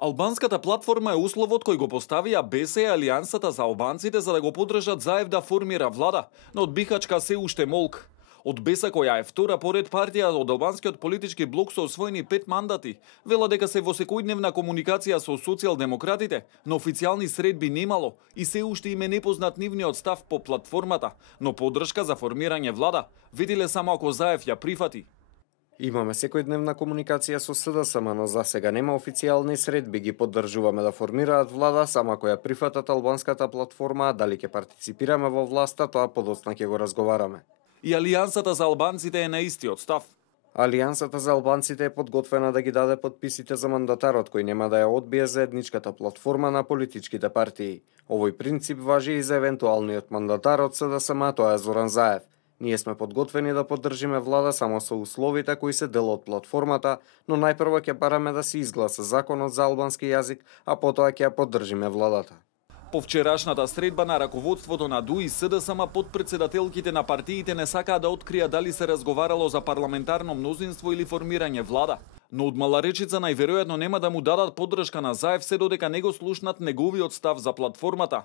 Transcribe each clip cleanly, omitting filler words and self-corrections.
Албанската платформа е условот кој го поставија БС Алијансата за албанците за да го поддржат Заев да формира влада, но од Бихачка се уште молк. Од БЕСА, која е втора поред партија од албанскиот политички блок со освоени 5 мандати, вела дека се во секојдневна комуникација со социјалдемократите, но официјални средби немало и се уште им е непознат нивниот став по платформата, но поддршка за формирање влада виделе само ако Заев ја прифати. Имаме секојдневна комуникација со СДСМ, но за сега нема официјални средби, ги поддржуваме да формираат влада, само ако ја прифатат албанската платформа, дали ќе партиципираме во власта, тоа подоцна ќе го разговараме. И Алијансата за албанците е на истиот став. Алијансата за албанците е подготвена да ги даде подписите за мандатарот кој нема да ја одбие заедничката платформа на политичките партии. Овој принцип важи и за евентуалниот мандатар од СДСМ, тоа е Зоран Заев. Ние сме подготвени да поддржиме влада само со условите кои се дел од платформата, но најпрво ќе бараме да се изгласа законот за албански јазик, а потоа ќе ја поддржиме владата. По вчерашната средба на раководството на ДУИ и СДСМ, подпредседателките на партиите не сакаа да откријат дали се разговарало за парламентарно мнозинство или формирање влада. Но од Маларечица најверојатно нема да му дадат поддршка на Заев се додека не го слушнат неговиот став за платформата.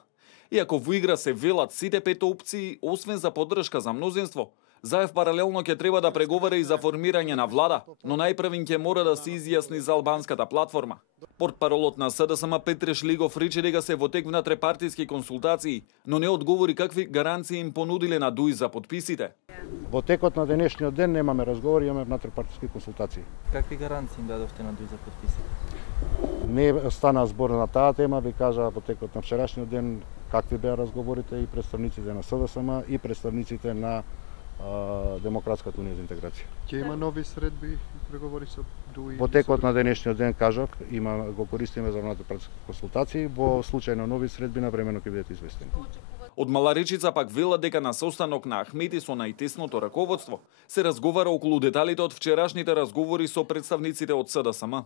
Иако во игра се велат сите 5 опции, освен за поддршка за мнозинство, Заев паралелно ќе треба да преговара и за формирање на влада, но најпрвин ќе мора да се изјасни за албанската платформа. Портпаролот на СДСМ Петре Шлигов рече дека се во тек внатрепартиски консултации, но не одговори какви гаранции им понудиле на ДУИ за подписите. Во текот на денешниот ден немаме разговори, имаме внатрепартиски консултации. Какви гаранции им дадовте на ДУИ за подписите? Не стана збор на таа тема, ви кажа во текот на вчерашниот ден какви беа разговорите и представниците на СДСМ и представниците на Демократската унија за интеграција. Ќе има нови средби и преговори со ДУИ? Во текот на денешниот ден кажав, го користиме за внатрепартиски консултации, во случај на нови средби навремено ќе бидат известени. Од Маларечица пак вела дека на состанок на Ахмети со најтесното раководство се разговара околу деталите од вчерашните разговори со представниците од СДСМ.